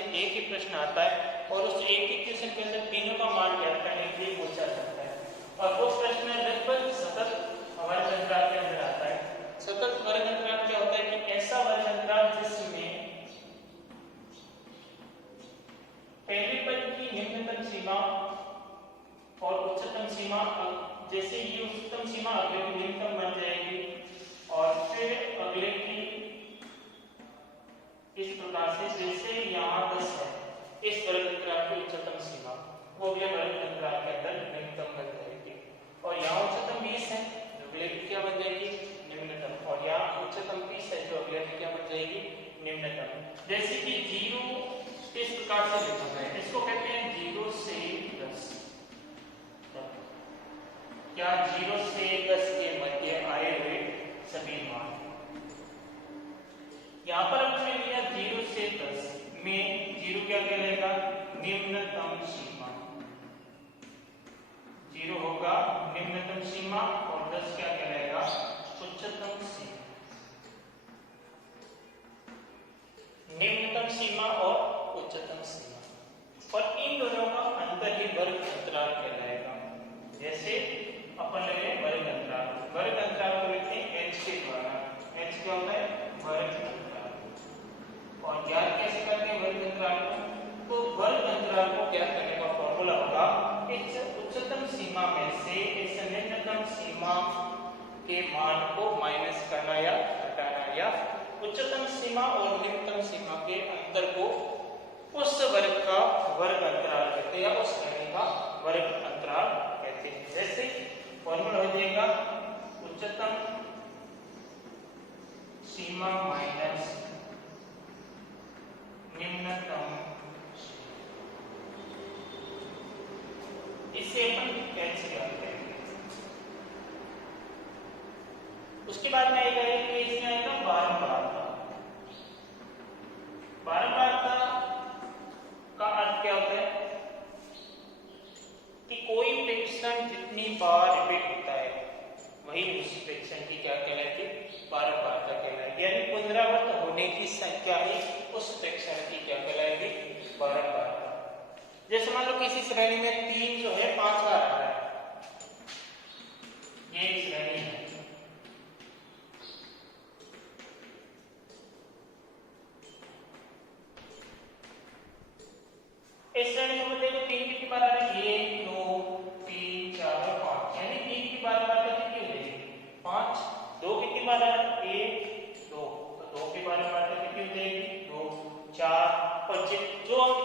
एक ही प्रश्न आता है और उस एक ही क्वेश्चन के अंदर तीनों का मान ज्ञात करने के लिए पूछा जाता है। और वो प्रश्न लगभग सतत वर्ग अंतराल के अंदर आता है। सतत वर्ग अंतराल क्या होता है कि ऐसा वर्ग अंतराल जिसमें पहले पद की निम्नतम सीमा और उच्चतम सीमा, जैसे ये उच्चतम सीमा अगले की निम्नतम बन जाएगी और फिर अगले की इस प्रकार से, जैसे यहाँ 10 है, इस वर्ग अंतराल की उच्चतम सीमा वो अगले वर्ग अंतराल के अंदर निम्नतम बन जाएगी। और यहाँ उच्चतम 20 है जो अगले की क्या बन जाएगी, निम्नतम। और यहाँ उच्चतम 30 है जो अगले की क्या बन जाएगी, निम्नतम। जैसे कि 0 इस प्रकार से लिखा है, इसको कहते हैं 0 से 10। क्या 0 से 10 के मध्य आए हुए सभी मान। यहां पर हमने लिया 0 से 10 में 0 क्या कहलाएगा, निम्नतम सीमा। 0 होगा निम्नतम सीमा और 10 क्या कहलाएगा, उच्चतम सीमा। निम्नतम सीमा और उच्चतम सीमा, और इन दोनों का अंतर ही वर्ग अंतराल कहलाएगा। जैसे अपन ले लें वर्ग अंतराल, वर्ग अंतराल को लिखते हैं h के द्वारा। h क्या होता है, वर्ग अंतराल। और ज्ञात कैसे करते हैं वर्ग अंतराल को, तो वर्ग अंतराल को ज्ञात करने का फॉर्मूला होगा इस उच्चतम सीमा में से इस निम्नतम सीमा के मान को माइनस करना या घटाना, या उच्चतम सीमा और निम्नतम सीमा के अंतर को उस वर्ग का वर्ग अंतराल कहते हैं, या उस श्रेणी का वर्ग अंतराल कहते हैं। जैसे फॉर्मूला हो जाएगा उच्चतम सीमा माइनस निम्नतम, इससे अपन कैंसिल करते हैं। उसके बाद में आएगा एक इसमें आएगा बारंबारता। बारंबारता का अर्थ क्या होता है कि कोई प्रेक्षण जितनी बार रिपीट होता है वही उस प्रेक्षण की क्या कहलाती है, बारंबारता कहलाएगी। यानी पुनरावृत्त होने की संख्या ही उस प्रेक्षण की क्या कहलाएगी, बारंबारता। जैसे मान लो किसी श्रेणी में 3 जो है 5 बार आ रहा है, ये एक श्रेणी है। इस श्रेणी में मतलब 3 कितनी बार आ रहा है, 1 2 3 4 और 5, यानी 3 की बारंबारता कितनी हो जाएगी, 5। 2 कितनी बार आ रहा है, 1 2, तो 2 की बारंबारता कितनी हो जाएगी, 2 4। और जो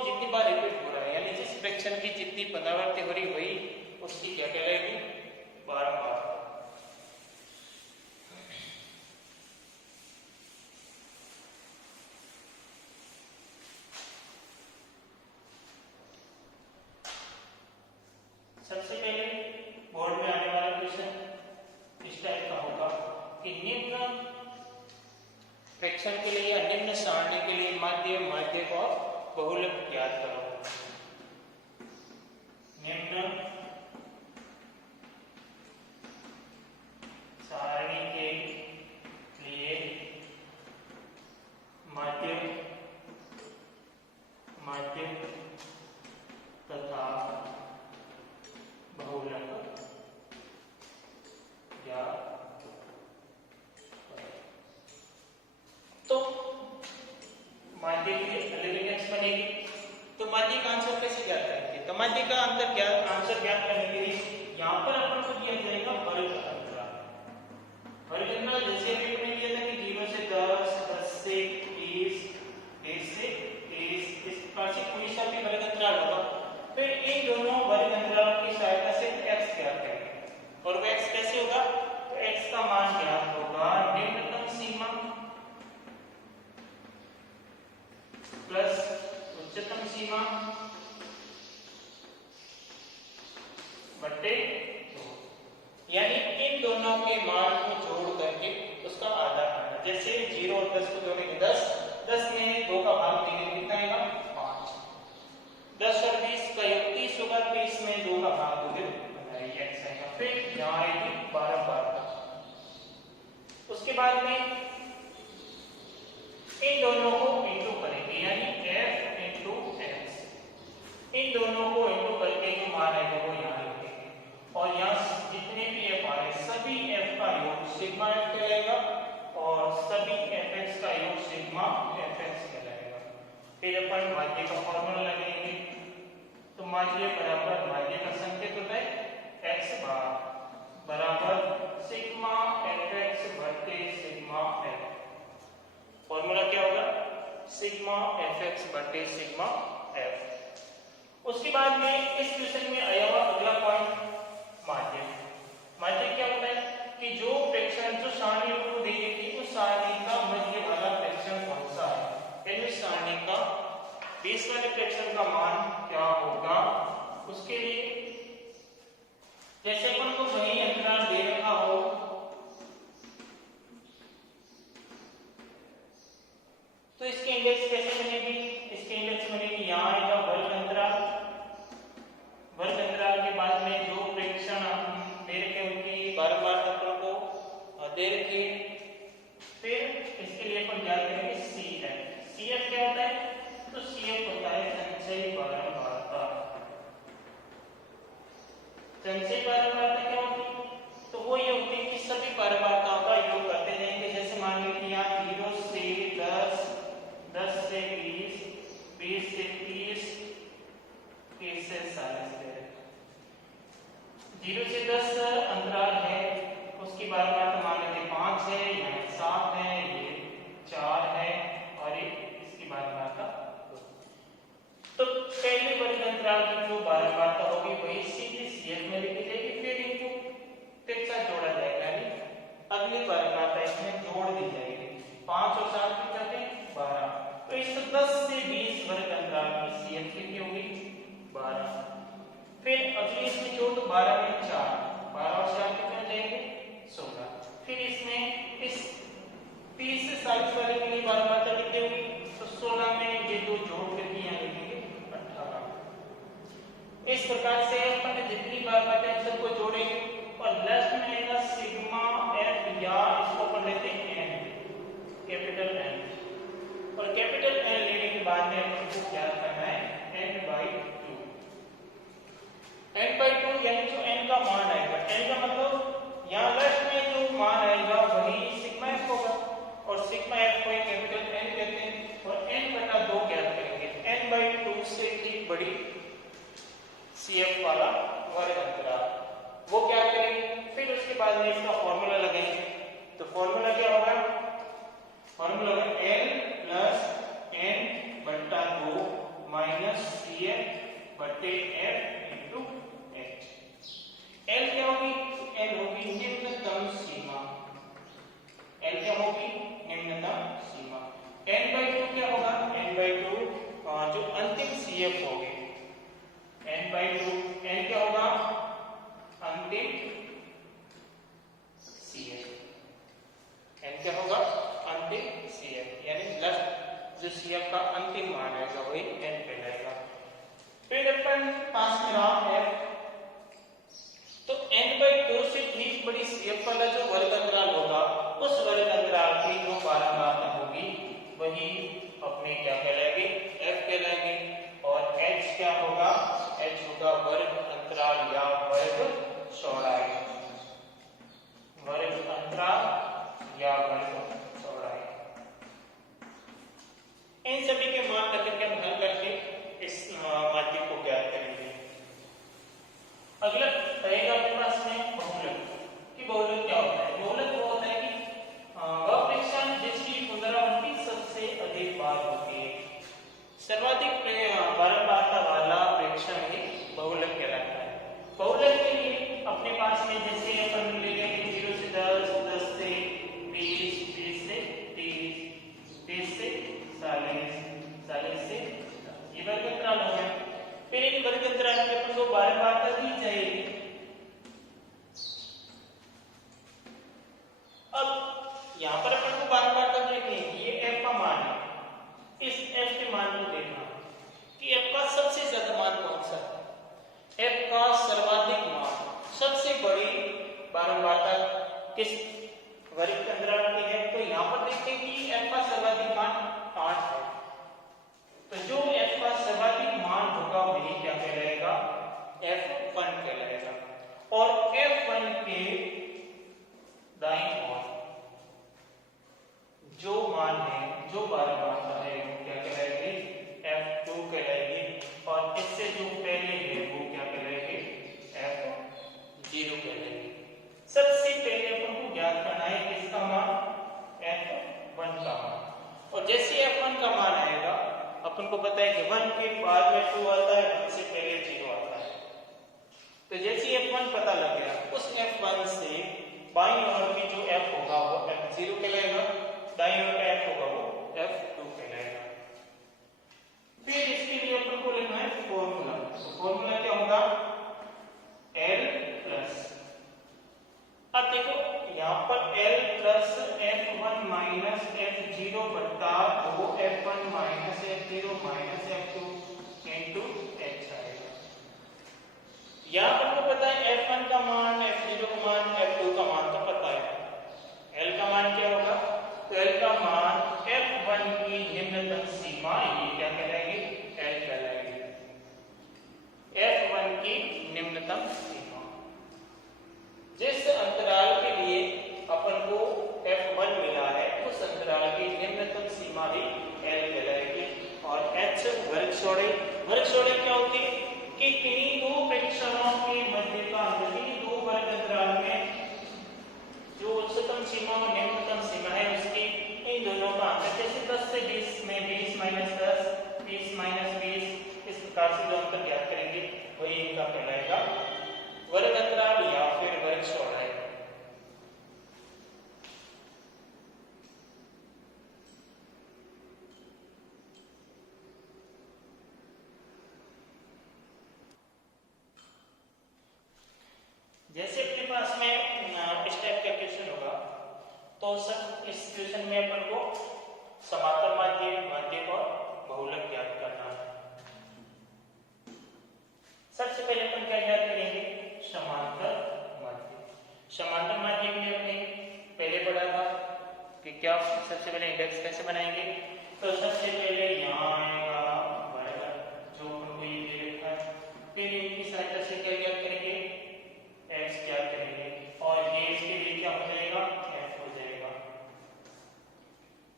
जितनी बार रिपीट हो रहा है, यानी जिस फ्रैक्शन की जितनी पुनरावृत्ति हो रही वही उसकी क्या कहलाएगी, बारंबारता। सबसे पहले बोर्ड में आने वाला क्वेश्चन इस टाइप का होगा कि निम्न फ्रैक्शन के लिए या निम्न सारणी के लिए माध्य, माध्यक और बहुलक ज्ञात करो। निम्न सारणी के लिए माध्यक, माध्यक तथा बहुलक ज्ञात। तो माध्य के लिए अलग एक्स बनेगी, तो माध्य का आंसर कैसे ज्ञात करेंगे, तो माध्य का आंसर ज्ञात करने के लिए यहाँ पर अपन को दिया जाएगा वर्ग अंतराल। वर्ग अंतराल जैसे अभी हमने किया था कि 0 से 10, 10 से 20, 20 से 30, इस प्रकार से कोई सा भी वर्ग अंतराल होगा। फिर इन दोनों वर्ग अंतरालों की सहायता से x ज्ञात करेंगे, और वो x कैसे होगा, तो x का मान ज्ञात होगा निम्नतम सीमा प्लस उच्चतम सीमा बटे 2, यानी इन दोनों के मान को जोड़ करके उसका आधा करना। जैसे 0 और 10 को जोड़ेंगे 10, 10 में 2 का भाग देंगे कितना आएगा, 5। 10 और 20 का 30 होगा, 30 में 2 का भाग दोगे बनाइए x आएगा। फिर यहाँ आएगी बारंबारता। उसके बाद में इन दोनों को इंटू करेंगे, यानी f इंटू दोनों को इंटू करके जो मान आएगा वो यहाँ लिखेंगे और यहाँ जितने भी एफ आ रहे सभी एफ का योग सिग्मा एफ कहलाएगा और सभी एफ एक्स का योग सिग्मा एफ एक्स कहलाएगा। फिर अपन माध्य का फॉर्मूला लगाएंगे। तो माध्य बराबर माध्य का संकेत होता है एक्स बार बराबर सिग्मा एफ एक्स बटे सिग्मा एफ। फॉर्मूला क्या होगा? सिग्मा एफ एक्स बटे सिग्मा एफ। उसके बाद में इस क्वेश्चन में आया हुआ अगला पॉइंट माध्य। माध्य क्या होता है कि जो प्रेक्षण जो सारणी को दी गई थी उस सारणी का मध्य वाला प्रेक्षण कौन सा है, इस सारणी का बीच वाले प्रेक्षण का मान क्या होगा। उसके लिए जैसे अपन को वही अंतराल दे रखा हो तो इसके इंडेक्स कैसे बनेगी? इसके इंडेक्स बनेगी यहाँ आएगा वर्ग अंतराल। वर्ग अंतराल के बाद में जो प्रेक्षण दे रखे उनकी बारंबारता को दे रखी। फिर इसके लिए अपन याद करेंगे CF। CF क्या होता है? तो CF होता है संचयी बारंबारता। संचयी बारंबारता क्या होती? तो वो ये होती है कि सभी बारंबारताओं का योग करते जाएंगे। जैसे मान लीजिए यहाँ 0 से 10, 10 से 20, 20 से 30, 30 से 40 है। 0 से 10 अंतराल है, उसकी बारंबारता मान लीजिए 5 है, यहाँ 7 है, ये 4 है और इसकी बारंबारता 2। तो पहले वर्ग अंतराल की जो बारंबारता होगी वही सीधे CF में लिखी जाएगी, फिर इनको के साथ जोड़ा जाएगा, यानी अगली बारंबारता इसमें जोड़ दी जाएगी। 5 और 7 की करते हैं 12। तो इस 10 से 20 वर्ग अंतराल की CF कितनी होगी? 12। फिर अगली इसमें जोड़ तो 12 में 4, 12 और 4 कितने हो जाएंगे? 16। फिर इसमें इस 30 से 40 वाले के लिए बारंबारता कितनी होगी? तो 16 में ये दो जोड़ करके यहाँ लिखेंगे 18। इस प्रकार से अपन जितनी बारंबारता है सबको जोड़ेंगे और लास्ट में आएगा सिग्मा एफ, या इसको अपन लेते हैं एन, कैपिटल एन। और कैपिटल एन लेने के बाद में अपन को क्या करना है? n/2। n/2 यानी जो n का मान आएगा, n का मतलब यहाँ लास्ट में जो मान आएगा वही सिग्मा एफ होगा और सिग्मा एफ को कैपिटल N कहते हैं और n/2 ज्ञात करेंगे। n/2 से ठीक बड़ी CF वाला वर्ग अंतराल वो क्या करेंगे। फिर उसके बाद में इसका फॉर्मूला लगाएंगे। तो फॉर्मूला क्या होगा? फॉर्मूला होगा L plus n/2 minus CF बटे F इंटू H। L क्या होगी? L होगी निम्नतम सीमा। L क्या होगी? निम्नतम सीमा। n/2 क्या होगा? n/2 जो अंतिम CF होगी। n/2 n क्या होगा? अंतिम CF। n क्या होगा? अंतिम CF, यानी लास्ट जो CF का अंतिम मान आएगा वही n कहलाएगा। फिर अपन पास में रहा है तो n/2 से ठीक बड़ी CF वाला जो वर्ग अंतराल होगा उस वर्ग अंतराल की जो बारंबारता होगी वही अपने क्या कहलाएगी? F कहलाएगी। और H क्या होगा? H होगा वर्ग अंतराल या वर्ग चौड़ाई। वर्ग अंतराल या वर्ग चौड़ाई, इन सभी के मान करके हम हल करके इस माध्य को ज्ञात करेंगे। अगला रहेगा अपने पास में बहुलक। कि बहुलक क्या होता है? बहुलक वो होता है कि वह प्रेक्षण जिसकी पुनरावृत्ति सबसे अधिक बार होती है। सर्वाधिक बारंबारता वाला प्रेक्षण ही बहुलक कहलाता है। बहुलक के लिए अपने पास में जैसे अपन ले लेंगे 0 से 10, 10 से 20, 20 से 30, 30 से 40, 40 से ये वर्ग अंतराल हो गया। फिर इन वर्ग अंतराल में अपन को बारंबारता दी जाएगी। अब यहाँ पर अपन को बारंबारता देखनी है, ये f का मान है। इस f के मान को देखना कि f का सबसे ज्यादा मान कौन सा है। f का सर्वाधिक मान, सबसे बड़ी बारंबारता किस वर्ग अंतराल की है? तो यहाँ पर देखते हैं कि f का सर्वाधिक मान 8 है। तो जो f का सर्वाधिक मान होगा वही क्या कहलाएगा? और F1 के दाईं ओर जो मान है, जो बारह मान है वो क्या कहलाएगी? F2 कहलाएगी। और इससे जो पहले है वो क्या कहलाएगी? F0 कहलाएगी। सबसे पहले अपन को ज्ञात करना है किसका मान? F1 का मान। और जैसे F1 का मान आएगा, अपन को पता है कि 1 के बाद में 2 आता है, 1 से पहले 0 आता है। तो जैसे F1 पता लग गया, उस F1 से बाईं ओर की जो F होगा वो F0 कहलाएगा, दाईं ओर का F होगा वो F2 कहलाएगा। फिर इसके लिए अपन को लेना है फॉर्मूला। तो फॉर्मूला क्या होगा? L प्लस, अब देखो यहाँ पर L plus F1 minus F0 बटा 2 F1 minus F0 minus F2 into H आएगा। यहाँ पर को पता है F1 का मान, F0 का मान, F2 का मान तो पता है। L का मान क्या होगा? तो L का मान F1 की निम्नतम सीमा, ये क्या कहलाएगी? L कहलाएगी। F1 की निम्नतम सीमा। जिस अंतराल के लिए अपन को F1 मिला है, उस अंतराल की निम्नतम सीमा ही L कहलाएगी। और H वर्ग चौड़ाई। वर्ग चौड़ाई क्या होती है? कि किन्हीं दो प्रेक्षणों के मध्य का अंतर, किन्हीं दो वर्ग अंतराल में जो उच्चतम सीमा और निम्नतम सीमा है उसकी, इन दोनों का अंतर। जैसे 10 से 20 में 20 माइनस 10, 20 माइनस 20, इस प्रकार से जो अंतर ज्ञात करेंगे वही इनका कहलाएगा वर्ग अंतराल या फिर वर्ग चौड़ाई। जैसे अपने पास में इस टाइप का क्वेश्चन होगा, तो सब इस क्वेश्चन में अपन को समांतर माध्यम, माध्यम और बहुलक ज्ञात करना है। सबसे पहले अपन क्या ज्ञात करेंगे? समांतर माध्यम। समांतर माध्यम में हमने पहले पढ़ा था कि क्या सबसे पहले इंडेक्स कैसे बनाएंगे। तो सबसे पहले यहाँ आएगा वर्ग, जो अपन को ये दे रखा है। फिर इनकी सहायता से क्या ज्ञात करेंगे? x ज्ञात करेंगे, और ये इसके लिए क्या हो जाएगा? f हो जाएगा।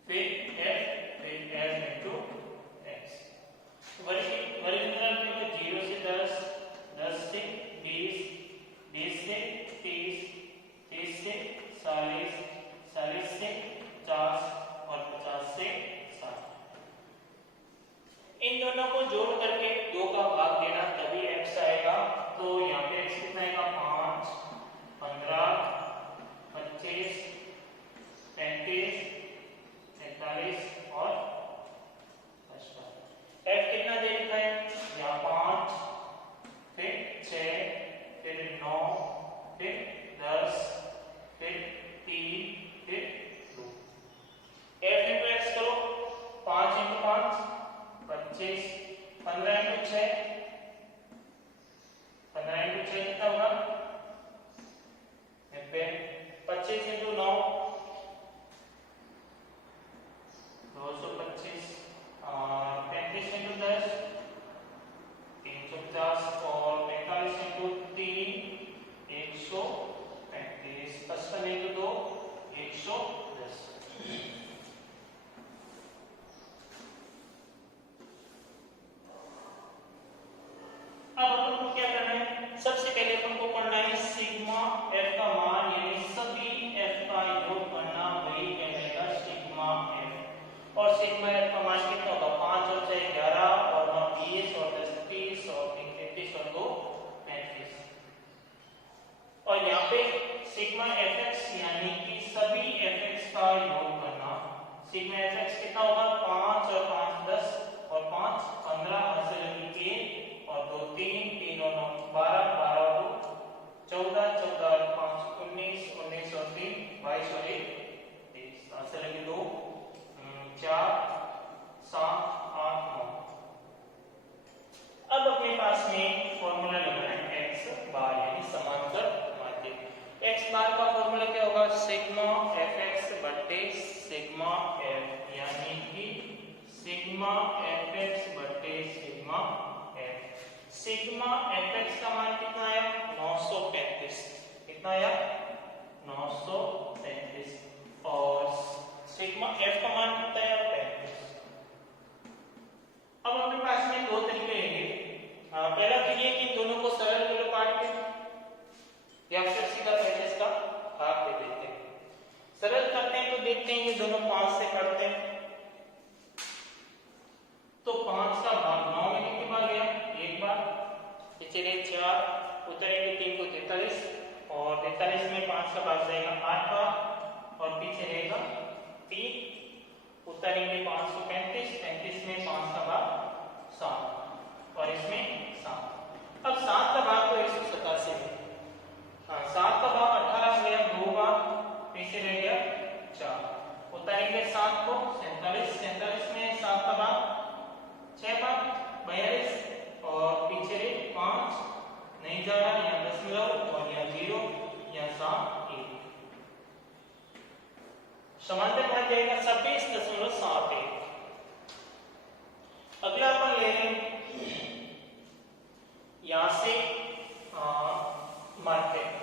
फिर f इंटू x। वर्ग अंतराल में 0 से 10, 10 से 20, 20 से 30, 30 से 40, 40 से 50 और 50 से 60। इन दोनों को जोड़ करके 2 का भाग देना, तभी x आएगा। तो यहाँ पे x कितना आएगा? 5, 15, 25, 35, 45 और 55। f कितना दे रखा है? यहाँ 5, फिर 6, फिर 9, फिर 10, फिर 3, फिर 2। f इंटू x करो, 5 इंटू 5 25, 15 इंटू 6, 15 इंटू 6 कितना होगा? 90, 25 इंटू 9 225, 35 इंटू 10 350 और 45 इंटू 3 135, 55 इंटू 2 110। अब अपन को क्या करना है? सबसे पहले अपन को पढ़ना है सिग्मा f का मान, यानी सभी f का योग करना, वही कहलाएगा सिग्मा f। और सिग्मा f का मान कितना होगा? 5 और 6 11 और 9 20 और 10 30 और 3 33 और 2 35। और यहाँ पे सिग्मा fx यानी कि सभी fx का योग करना, सिग्मा fx कितना होगा? 5 और 5 10 और 5 15 ऐसे लगी 1 और 2 3, 3 और 9 12, 12 और 2 14, 14 और 5 19, 19 और 3 22 और 1 23, ऐसे लगी 2 4 7 8 9। अब अपने पास में फॉर्मूला लगाना है x बार, यानी समांतर माध्यम। x बार का फॉर्मूला क्या होगा? सिग्मा fx बटे सिग्मा f, यानी कि सिग्मा fx बटे सिग्मा f। सिग्मा fx का मान कितना है? 935। कितना आया 933 और सिग्मा f का मान कितना है 35। अब अपने पास में दो तरीके हैं। पहला तो ये कि इन दोनों को सरल कर काट के या फिर सीधा 35 का भाग दे देते हैं। सरल करते हैं तो देखते हैं ये दोनों 5 से कटते हैं तो 5 का भाग 9 में कितनी बार गया एक बार, पिछले 4 उतरेंगे 3 को 43 और 43 में 5 का भाग जाएगा 8 बार और पीछे रहेगा 3 उतरेंगे 5 को 35 में 5 का भाग 7 और इसमें 7। अब 7 का भाग तो 187 है, 7 का भाग 18 हो गया 2 बार, पीछे रह गया 4 उतारेंगे 7 को 47 में 7 का भाग 6 बार 42 और पीछे रहे 5 नहीं जा रहा, यहाँ दशमलव और यहाँ 0 यहाँ 7 1 समांतर बन जाएगा 26.71। अगला अपन ले रहे हैं यहां से मारते हैं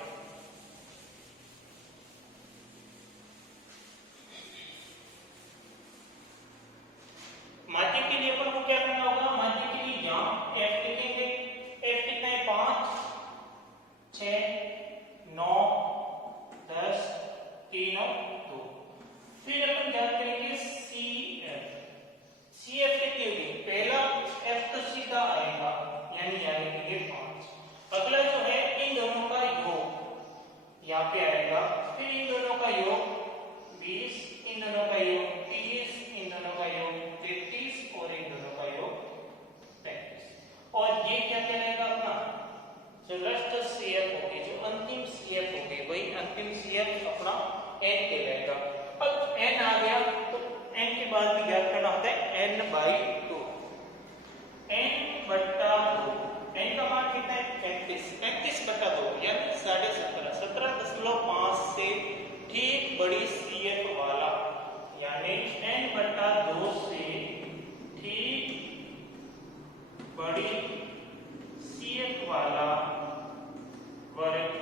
माध्य के लिए अपन को क्या करना होगा। माध्य के लिए यहाँ f लिखेंगे, f कितना है 5 6 9 10 3 और 2। फिर अपन क्या करेंगे CF कितनी होगी, पहला f तो सीधा आएगा यानी लिखेंगे 5। अगला जो है इन दोनों का योग यहाँ पे आएगा, फिर इन दोनों का योग 20, इन दोनों का योग 30, इन दोनों का योग 33 और इन दोनों का योग 35। और ये क्या कहलाएगा अपना जो लास्ट CF होगी, जो अंतिम CF होगी वही अंतिम CF अपना n कहलाएगा। अब n आ गया तो n के बाद भी ज्ञात करना होता है n/2 n/2। n का मान कितना है 35/2 यानी 17.5 से ठीक बड़ी CF वाला यानी n/2 से ठीक बड़ी CF वाला वर्ग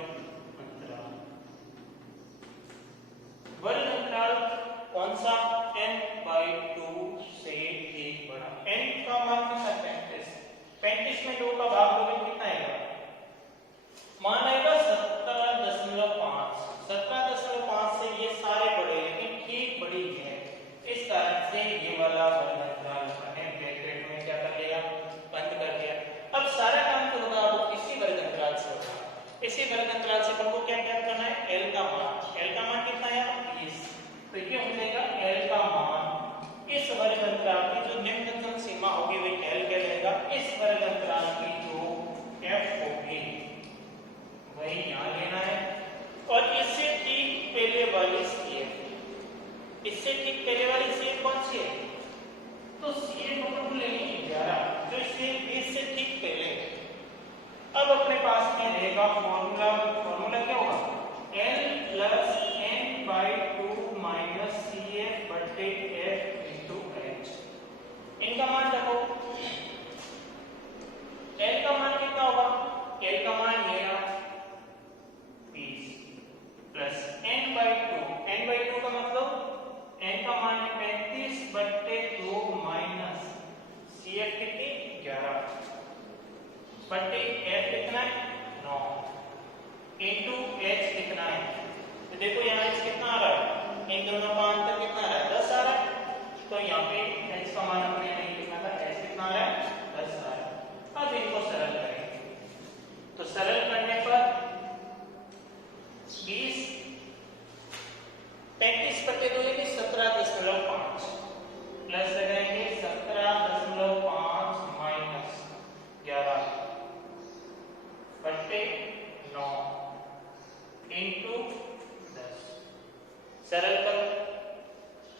अंतराल। वर्ग अंतराल कौन सा n/2 से ठीक बड़ा। n का मान कितना 35 में 2 का भाग दोगे कितना आएगा, मान आएगा 17.5 से ये सारे बड़े लेकिन ठीक बड़ी है, इस कारण से ये वाला वर्ग अंतराल अपने ब्रैकेट में क्या कर लिया बंद कर दिया। अब सारा काम जो होगा वो इसी वर्ग अंतराल से होगा। इसी वर्ग अंतराल से हमको क्या ज्ञात करना है l का मान कितना है 20। तो ये हो जाएगा l का मान इस वर्ग अंतराल की जो निम्नतम सीमा होगी वही l कहलाएगा। इस वर्ग अंतराल की जो f होगी वही यहाँ लेना है और इससे ठीक पहले वाली CF, इससे ठीक पहले वाली CF कौन सी है तो CF अपन को लेनी 11 जो इससे 20 से ठीक पहले। अब अपने पास में रहेगा फॉर्मूला क्या होगा l + n/2 - CF/f * h। इनका मान देखो l का मान कितना होगा, l का मान ये 20 प्लस n/2 का मतलब n का मान है 35/2 माइनस CF कितनी 11 बट्टे f कितना है 9 इंटू h कितना है। तो देखो यहाँ h कितना आ रहा है, इन दोनों का अंतर कितना आ रहा है 10 आ रहा है। तो यहाँ पे h का मान हमने नहीं लिखा था, h कितना आ रहा है 10 आ रहा है। अब इनको सरल करेंगे तो सरल करने पर 20 35/2 यानी 17.5 प्लस लगाएंगे 17.5 माइनस 11/9 इंटू 10। सरल करो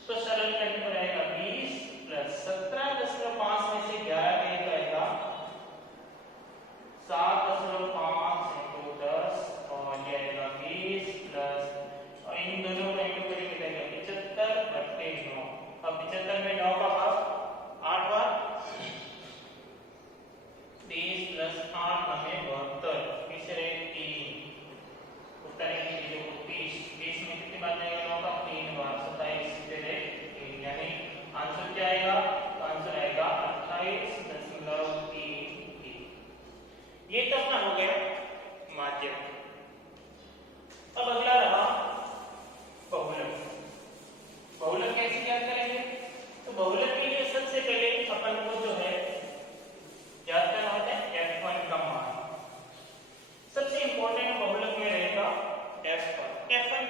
तो सरल करने पर आएगा 20 प्लस 17.5 में से 11 जाएगा 7.5 इंटू 10 और ये आएगा 20 प्लस इन दोनों को इंटू करेंगे तो 75/9। अब 75 में 9 का भाग 8 बार 30 प्लस 8 हमें 72 तीसरे 3 उत्तर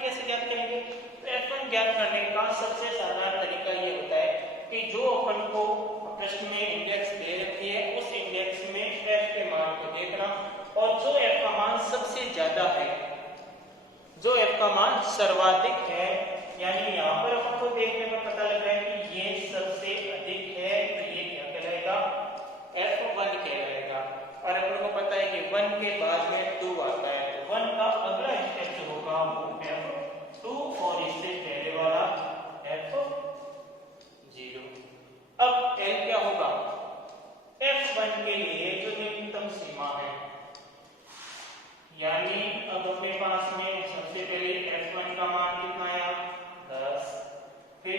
कैसे ज्ञात करेंगे? तो F1 ज्ञात करने का सबसे साधारण तरीका ये होता है कि जो अपन को प्रश्न में इंडेक्स दे रखी है उस इंडेक्स में F के मान को देखना और जो F का मान सबसे ज्यादा है, जो F का मान सर्वाधिक है, यानी यहाँ पर अपन को देखने पर पता लग रहा है कि ये सबसे अधिक है, तो ये क्या कहलाएगा? F1 कहलाएगा। और अपन को पता है कि 1 के बाद में 2 आता है, तो 1 का अगला स्टेप जो होगा वो F2 और इससे पहले वाला F0। अब L क्या होगा? F1 के लिए जो न्यूनतम सीमा है, यानी अब अपने पास में सबसे पहले F1 का मान कितना आया? 10। फिर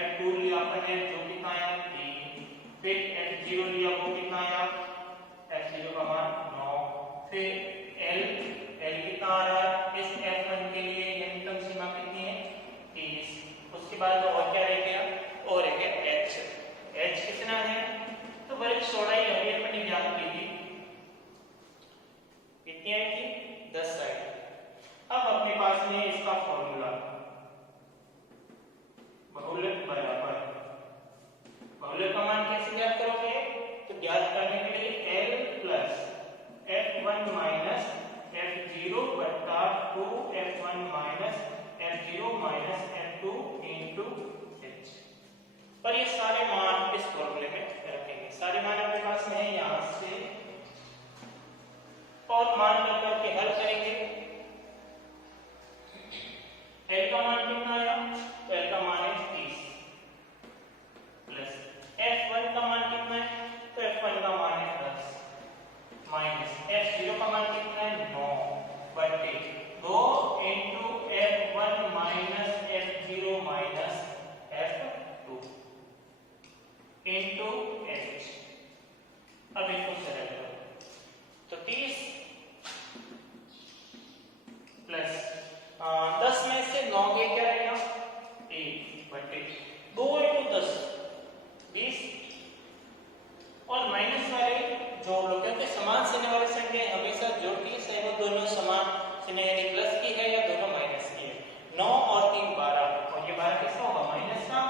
F2 लिया अपने जो कितना आया? 3। फिर F0 लिया वो कितना आया? F0 का मान 9। फिर L कितना आ रहा है? इस F1 के लिए न्यूनतम सीमा कितनी है? 30। उसके बाद और क्या रह गया? और रह गया H कितना है? तो वर्ग चौड़ाई अभी अपनी ज्ञात की थी, कितनी आई थी? 10 आई। अब अपने पास में इसका फॉर्मूला बहुलक बराबर, बहुलक का मान कैसे ज्ञात करोगे? तो ज्ञात करने के लिए L plus F1 minus F0 बटा 2F1 minus F0 minus F2 into H। और ये सारे मान इस फॉर्मूले में रखेंगे। सारे मान अपने पास में है, यहाँ से और मान करके हल करेंगे। L का मान कितना आया? तो L का मान है 30 प्लस F1 का मान कितना है? तो F1 का मान है 10 माइनस F0 का मान कितना है? 9 बटे 2 into F1 minus F0 minus F2 into H। अब इनको सरल करो तो 30 प्लस 10 में से 9 के क्या रहेगा? 1 बटे 2 इंटू 10 20 और माइनस वाले जोड़ लो, क्योंकि समान सीने वाले संख्या हमेशा जो 30 है वो दोनों समान सीने यानी प्लस की है या दोनों माइनस की है। 9 और 3 12 और ये 12 किसका होगा? माइनस का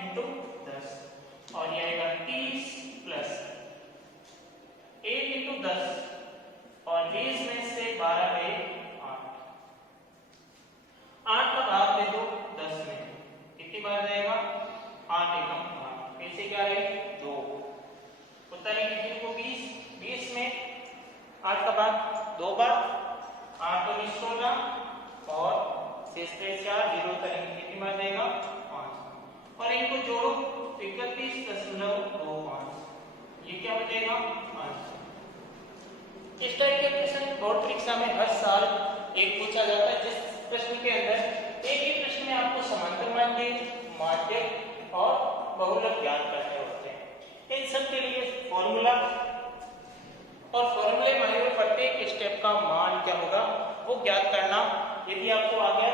इंटू 10 और ये आएगा 30 प्लस 1 इंटू 10 और 20 में से 12 है 8 का भाग दे दो 10 में, कितनी बार जाएगा? 8 एकम 8, कैसे क्या है? 2। उत्तर है कितने को? 20 में 8 का भाग 2 बार, 8 और 16 और शेष 4 0 करेंगे, कितनी बार जाएगा? 5। और इनको जोड़ो 31.25, ये क्या बचेगा? 5। इस टाइप के क्वेश्चन बोर्ड परीक्षा में हर साल एक पूछा जाता है, जिस प्रश्न के अंदर एक ही प्रश्न में आपको समांतर माध्य, माध्य और बहुलक ज्ञात करने होते हैं। इन सब के लिए फॉर्मूला और फॉर्मूले में प्रत्येक स्टेप का मान क्या होगा वो ज्ञात करना। यदि आपको आ गया